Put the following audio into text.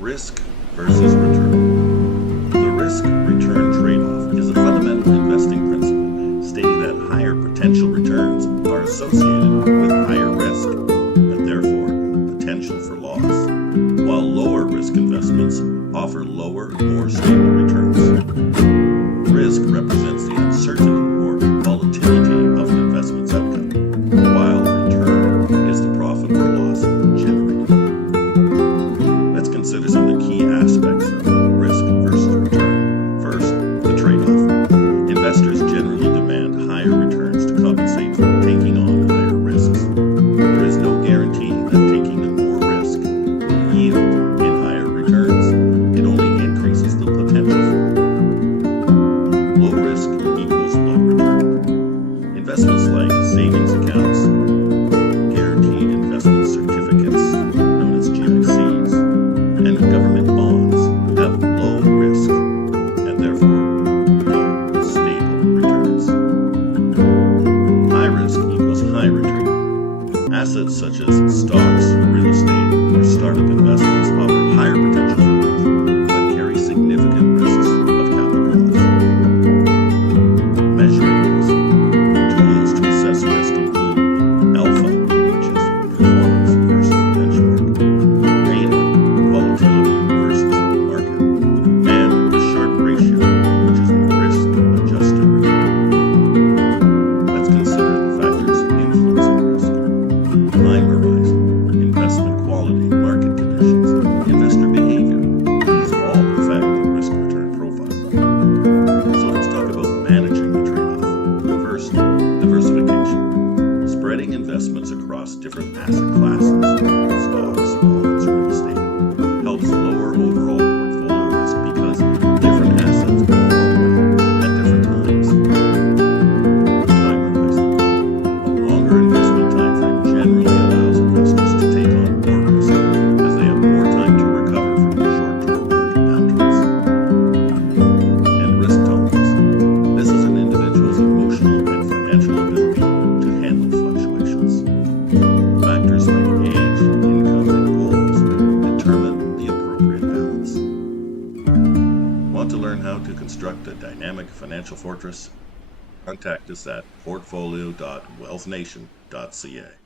Risk versus return. The risk-return trade-off is a fundamental investing principle stating that higher potential returns are associated with higher risk and therefore potential for loss, while lower risk investments offer lower, more stable returns. Risk represents the uncertainty or volatility of an investment's outcome, while return is the profit or loss generated. Let's consider some of the key aspects of risk versus return. First, the trade-off. Investors generally demand higher returns to compensate for taking on higher risks. There is no guarantee that taking the more risk will yield in higher returns. It only increases the potential for it. Low risk equals low return. Investments like savings accounts, guaranteed investment certificates, known as GICs, and government bonds have low risk and therefore low stable returns. High risk equals high return. Assets such as stocks, real estate, or startup investments offer higher potential for growth but carry significant risks of capital loss. Measuring risk. Tools to assess risk include alpha, which is performance versus benchmark, beta, volatility versus market, and the Sharpe ratio, which is a risk-adjusted return. Let's consider the factors influencing risk. Time horizon, investment quality, market conditions, investor behavior. These all affect the risk-return profile. So let's talk about managing the trade-off. First, diversification. Spreading investments across different asset classes, stocks, bonds, real estate, helps lower overall portfolio risk because different assets perform well at different times. Time horizon. A longer investment time frame generally allows investors to take on more risk as they have more time to recover from short-term market downturns. And risk tolerance. This is an individual's emotional and financial ability to handle fluctuations. Factors like age, income, and goals determine the appropriate balance. Want to learn how to construct a dynamic financial fortress? Contact us at portfolio.wealthnation.ca.